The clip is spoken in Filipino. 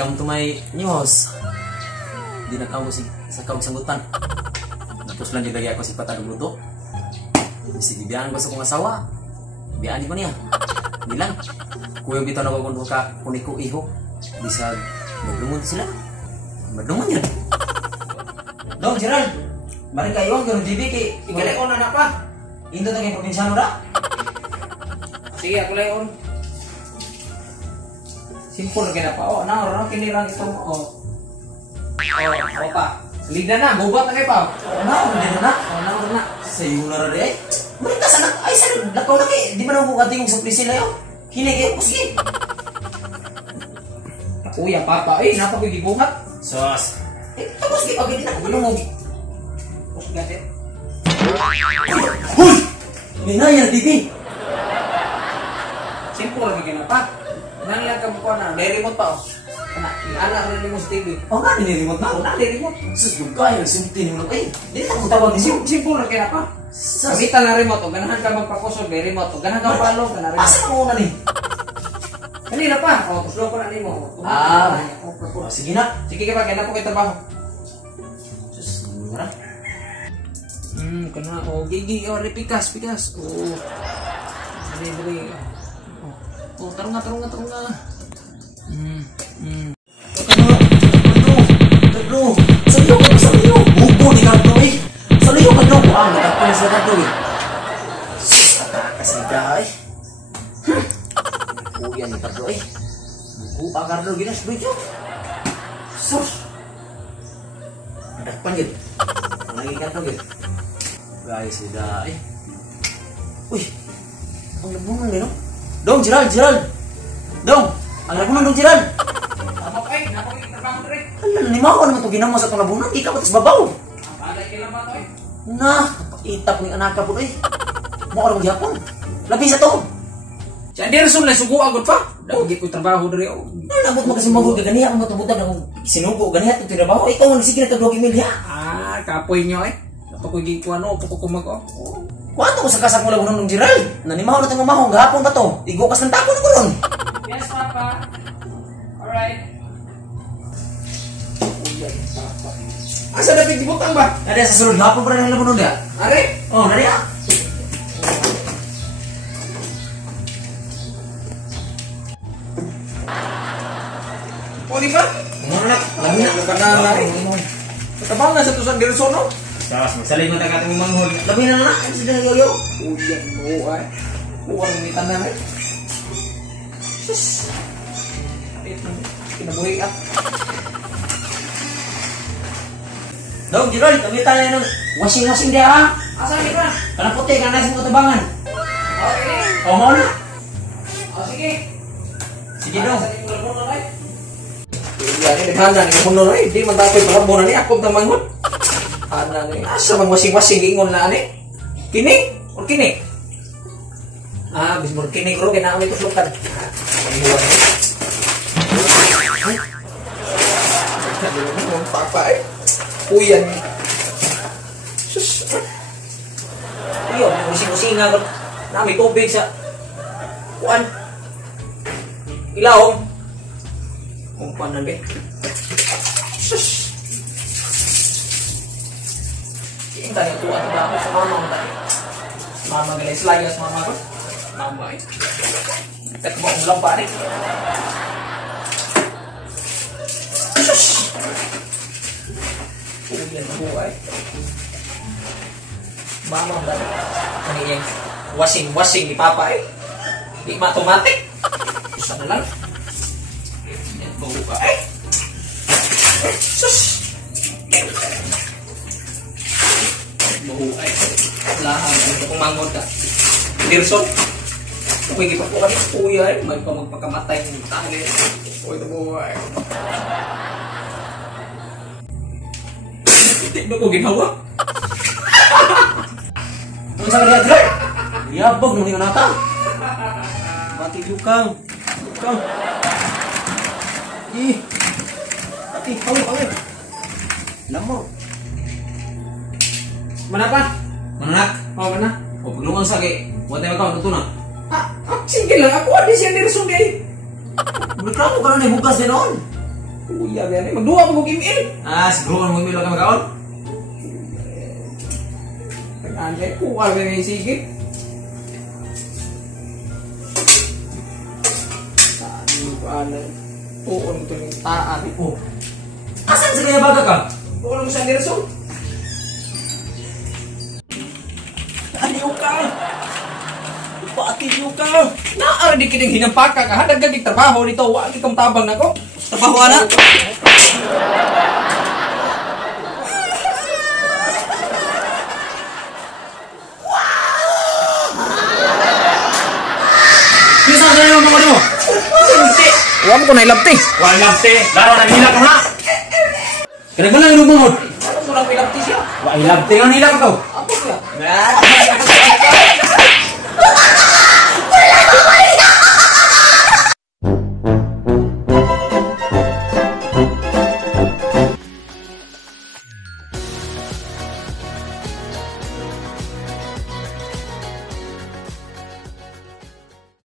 welcome to my news. Di na ako sa kaugsangutan. Tapos lang lagi ako si Patagluto. Sige, biyan ko sa kong asawa. Biyan ko niya. Bilang. Kuya bitaw na ko ka kuniko iho. Di sa madungon sila. Madungon yun. Dong, Gerald. Balik kayo ang ganun TV kay igalay ko na na pa. Indo na kay probinsyano da. Sige, ako lang yun. Simple na pa. Oh, na, kinirang ito mo. Oh, pa. Ligda na, gubat na kayo pa. Na. Sa iyo na rin eh. Balik ka sana. Ay, sana. Lakaw na kayo. Di ba na bukating yung supli sila yun? Hinay kayo, puski. Kuya, papa. Ay, napagigiguhat. Sos. Tapos kayo, pag hindi na kapalungog. Puski gatit. Huy! Minaya, TV. Simple na kayo na pa. Nangyayang kabukuan na. May remote pa, oh. Anak rin mo sa TV. Oh, nga, nilirimot na. Wala, may remote. Sus, yung kaya, nagsimtin mo na. Ay, hindi na tawag ni Sim. Simple na kayo na pa. Sabitan na remote, o ganahan ka magpakusog, may remote, o ganahan ka palo, ganahan remote. Asa mo na ni? Kanina pa, o, kuslo ko na nimo. Sige na. Sige ka pa, kaya na po kayo trabaho. Sus, mura. Kana, o, gigi, o, pikas. O, dali. O, tarong nga. Kadro. Saliyo. Bubo ni Kadro eh. Saliyo Kadro. Ang nagkakulis na Kadro eh. Sus, nakakasida eh. Kuya ni Kadro eh. Bubo pa Kadro ginas bidyo. Sus. Nagpan yun. Lagi Kadro yun. Guys, sida eh. Uy. Ang labungan eh no? Dong, Gerald. Dong. Ang labungan dong, Gerald. Trabaho rin. Hala, nanimawa naman ito ginamos at nabunan. Ikaw batas babaw. Alay kailan ba ito eh? Na, itap ni anak ka po eh. Mukha naman gyapon. Labis ito. Si Anderson lang sugo agad pa. Dagi ko trabaho rin. Nabot mo kasi magod ka ganiya. Ang matubutag na kung sinugo ganiya itong trabaho. Ikaw ang sige na taglugi mil ya. Kapoy nyo eh. Napakugi ko ano, pakukumag ko. Kuwanto ko sa kasag mo labunan ng Gerald. Nanimawa na itong mamahong. Gahapon ka to. Igukas ng tapo na ko nun. Yes, Papa. Alright. Asa na pigibutang ba? Nadi sa sulod. Gahapon pa rin ang labunan niya. Are? Oh, nadi ah. O, di ba? Labi na. Luka na eh. Katabang na sa tusan Anderson, no? Sas, magsalig mo na katong manghol. Labi na na. Ano sila nagayaw? Uyan mo ay. Uwan mo itan na eh. Sus. Kinabuhi ka. Dong, Gerald, kami tayo ng washing dia ah. Asa ni ba? Kana puti, kana sa katabangan. Okay. O, mo na. O, sige. Sige dong. Asa ni mo lang ay. Yan ni handa ni kuno ay. Di man dapat palabo na ni ako na mangon. Ana ni asa mang wasing-wasing ingon na ani. Kini? O kini? Bis mo kini ko kina kami tuslukan. Ayun. Papa eh. Uyan. Sus. Iyo, musing-musinga ko. Na may tubig sa kuan. Ilawom. Kung kuan na be. Sus. Yung tanya tuwa na ako sa mama ko tayo. Mama galay slayas mama ko. Mama eh. Tek mo ang lampa eh. Sus. Uyan na buhay. Mama ang dami. Ano yung washing ni Papa eh. Di ma-automatic. Isa na lang. Yan, buka eh. Sus. Buhay. Lahat. Ito kung mangod ka. Anderson. Ako'y gipapukan. Uya eh. May pa magpakamatay ng tangin. Uy, ito buhay. Hindi ba ko ginawa? Ano sa kanya, Gerald? Yabog mo nga nata. Mati lukang. Ati, pawin. Lamor. Mana pa? Mananak. O, mana? O, paglungan sa kay. Huwag tayo magkawag ito na. Sige lang. Ako, di si Anderson eh. Reklamo ka na na bukas din noon. Kuya, yan eh. Magduwa mo kong email. Ah, siguro mo milo ka magaon. Tag-anay, kuha ka na yung sige. Saan tuon ito yung taan. Oh. Asan sa kaya baga ka? Tuon mo sa Anderson. Aliw ka! Paatiyo ka! Naara di kining hinampaka ka. Hadagagig trabaho dito. Wala kang tabang na ko. Trabaho na? Bisa sa iyo mga mo? Hindi. Huwag mo ko na ilapti. Wala labte, laro na nila ka na. Kaya ba lang inumungod? Ano mo lang ilapti siya? Wala labte nga nila ka to. Ako siya.